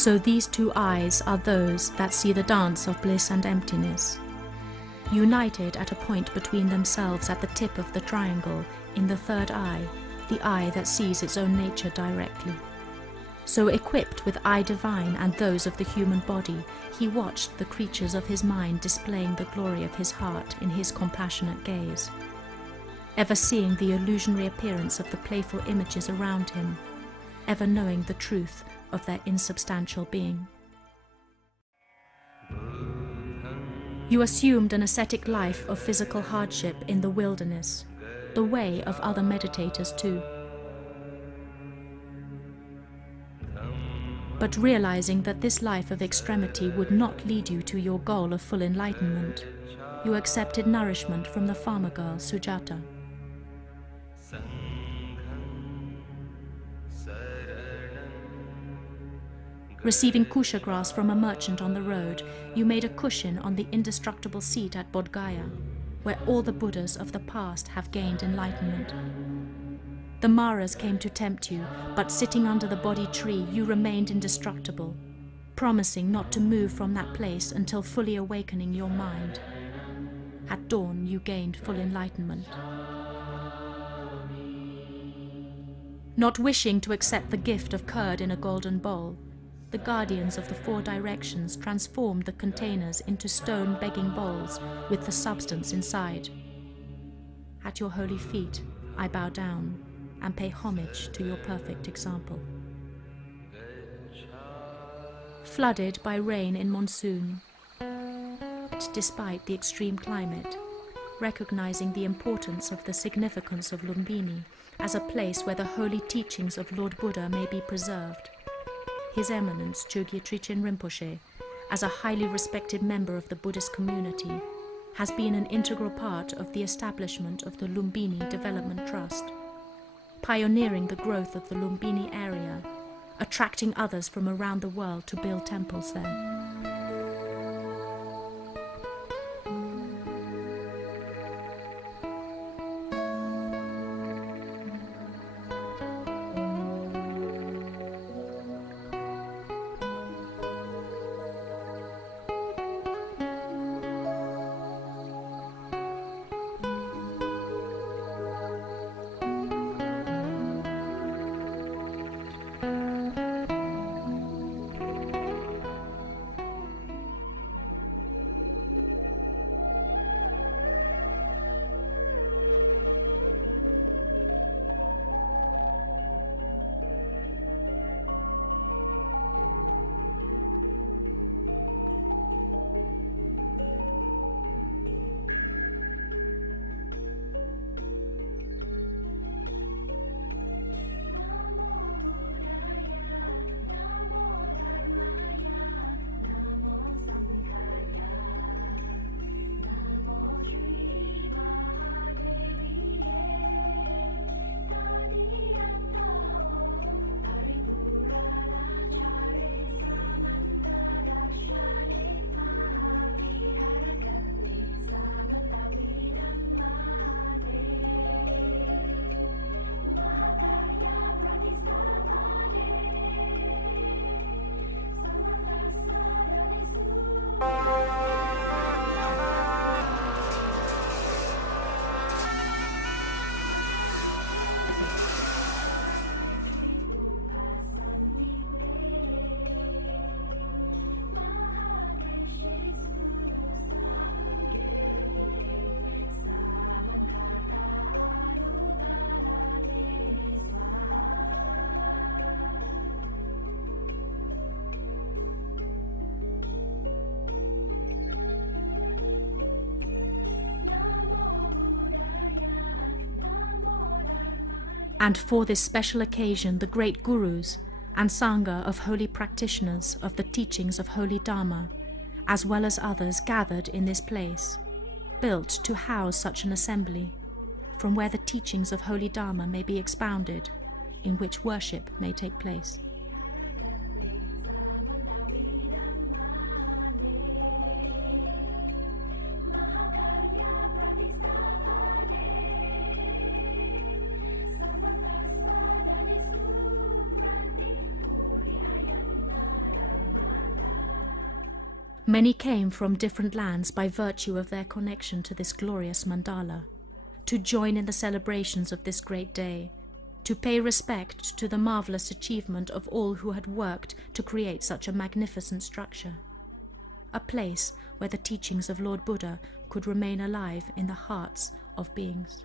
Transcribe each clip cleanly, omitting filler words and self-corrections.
So these two eyes are those that see the dance of bliss and emptiness, united at a point between themselves at the tip of the triangle in the third eye, the eye that sees its own nature directly. So equipped with eye divine and those of the human body, he watched the creatures of his mind displaying the glory of his heart in his compassionate gaze, ever seeing the illusionary appearance of the playful images around him, ever knowing the truth of their insubstantial being. You assumed an ascetic life of physical hardship in the wilderness, the way of other meditators too. But realizing that this life of extremity would not lead you to your goal of full enlightenment, you accepted nourishment from the farmer girl Sujata. Receiving kusha grass from a merchant on the road, you made a cushion on the indestructible seat at Bodh Gaya, where all the Buddhas of the past have gained enlightenment. The Maras came to tempt you, but sitting under the Bodhi tree, you remained indestructible, promising not to move from that place until fully awakening your mind. At dawn, you gained full enlightenment. Not wishing to accept the gift of curd in a golden bowl, the guardians of the four directions transformed the containers into stone begging bowls with the substance inside. At your holy feet, I bow down and pay homage to your perfect example. Flooded by rain in monsoon, but despite the extreme climate, recognizing the importance of the significance of Lumbini as a place where the holy teachings of Lord Buddha may be preserved, His Eminence Chogye Trichen Rinpoche, as a highly respected member of the Buddhist community, has been an integral part of the establishment of the Lumbini Development Trust, pioneering the growth of the Lumbini area, attracting others from around the world to build temples there. And for this special occasion, the great gurus and sangha of holy practitioners of the teachings of holy Dharma, as well as others, gathered in this place, built to house such an assembly, from where the teachings of holy Dharma may be expounded, in which worship may take place. Many came from different lands by virtue of their connection to this glorious mandala, to join in the celebrations of this great day, to pay respect to the marvelous achievement of all who had worked to create such a magnificent structure, a place where the teachings of Lord Buddha could remain alive in the hearts of beings.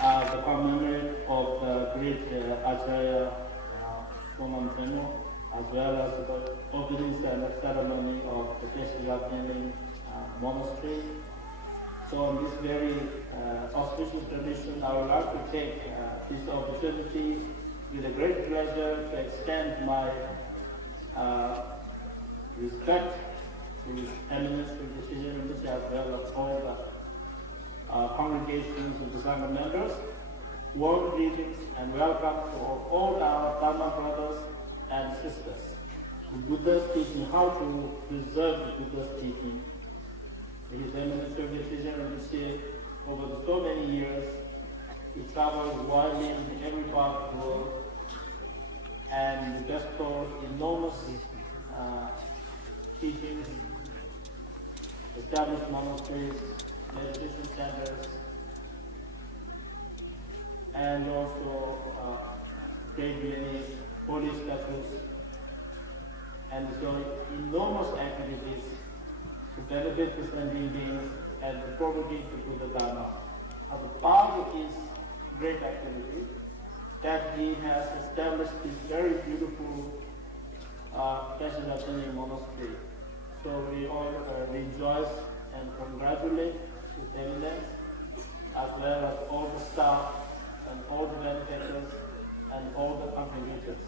The commemorate of the great Acharya as well as the opening ceremony of the Chogye monastery. So on this very auspicious tradition, I would like to take this opportunity with a great pleasure to extend my respect to His Eminence, to the Trichen, as well as all the congregations of the Sangha members. Warm greetings and welcome to all our Dharma brothers and sisters. The Buddha's teaching, how to preserve the Buddha's teaching. His Eminence of the Trichen over so many years, he traveled widely in every part of the world, and and bestowed enormous teachings, established monasteries, meditation centers, and also create many holy statues, and so enormous activities to benefit the sentient beings and to propagate the Buddha Dharma. As a part of his great activity, that he has established this very beautiful Kashiratani monastery. So we all rejoice and congratulate the Eminence, as well as all the staff and all the benefactors and all the contributors.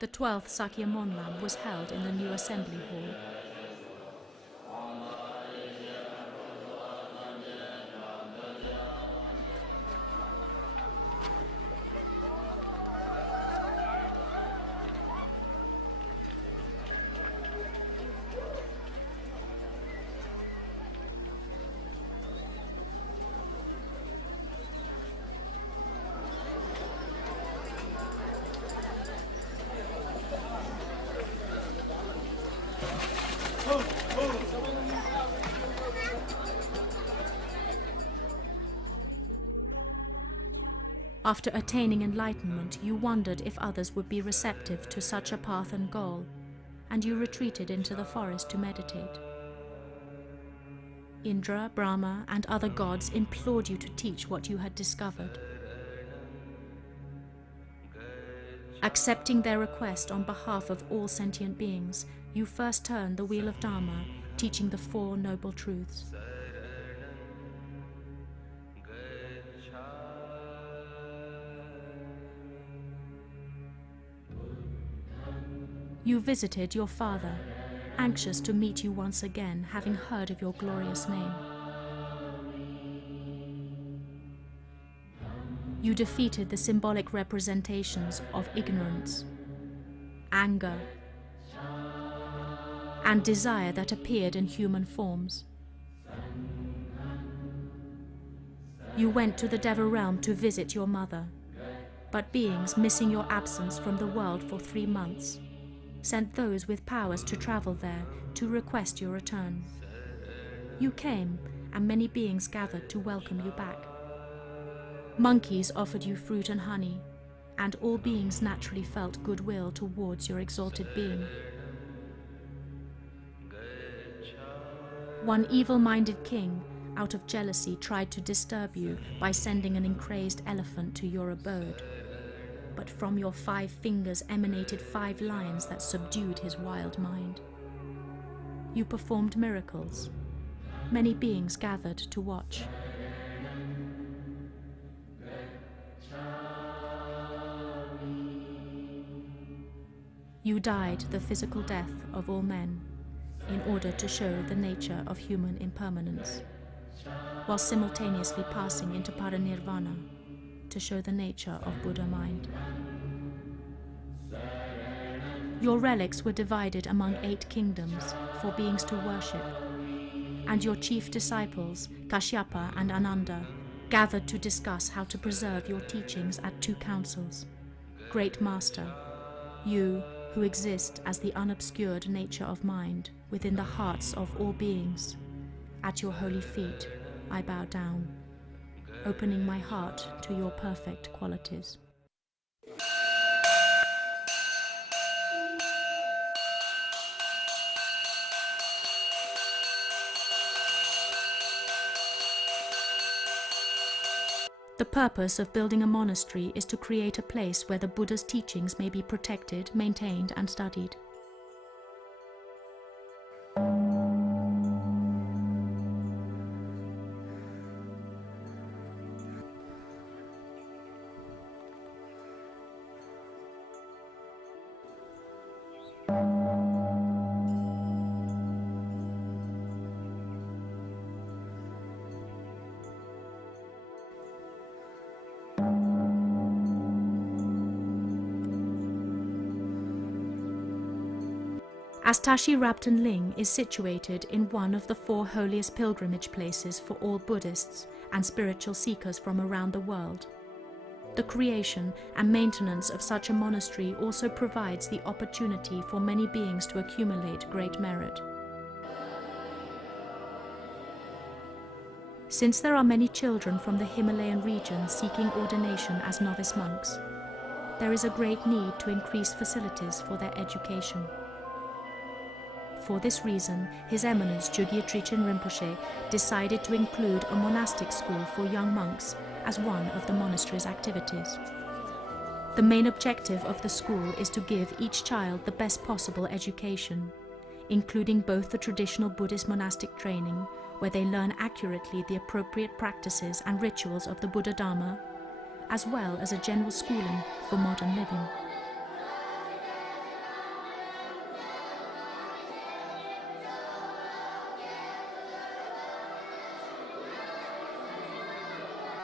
The 12th Sakya Monlam was held in the new assembly hall. After attaining enlightenment, you wondered if others would be receptive to such a path and goal, and you retreated into the forest to meditate. Indra, Brahma, and other gods implored you to teach what you had discovered. Accepting their request on behalf of all sentient beings, you first turned the wheel of Dharma, teaching the Four Noble Truths. You visited your father, anxious to meet you once again, having heard of your glorious name. You defeated the symbolic representations of ignorance, anger, and desire that appeared in human forms. You went to the Deva realm to visit your mother, but beings missing your absence from the world for 3 months sent those with powers to travel there to request your return. You came, and many beings gathered to welcome you back. Monkeys offered you fruit and honey, and all beings naturally felt goodwill towards your exalted being. One evil-minded king, out of jealousy, tried to disturb you by sending an encrased elephant to your abode. But from your 5 fingers emanated 5 lions that subdued his wild mind. You performed miracles. Many beings gathered to watch. You died the physical death of all men in order to show the nature of human impermanence, while simultaneously passing into parinirvana to show the nature of Buddha mind. Your relics were divided among 8 kingdoms for beings to worship, and your chief disciples, Kashyapa and Ananda, gathered to discuss how to preserve your teachings at 2 councils. Great Master, you who exist as the unobscured nature of mind within the hearts of all beings, at your holy feet I bow down, opening my heart to your perfect qualities. The purpose of building a monastery is to create a place where the Buddha's teachings may be protected, maintained, and studied. As Tashi Rabten Ling is situated in one of the 4 holiest pilgrimage places for all Buddhists and spiritual seekers from around the world, the creation and maintenance of such a monastery also provides the opportunity for many beings to accumulate great merit. Since there are many children from the Himalayan region seeking ordination as novice monks, there is a great need to increase facilities for their education. For this reason, His Eminence Chogye Trichen Rinpoche decided to include a monastic school for young monks as one of the monastery's activities. The main objective of the school is to give each child the best possible education, including both the traditional Buddhist monastic training, where they learn accurately the appropriate practices and rituals of the Buddha Dharma, as well as a general schooling for modern living.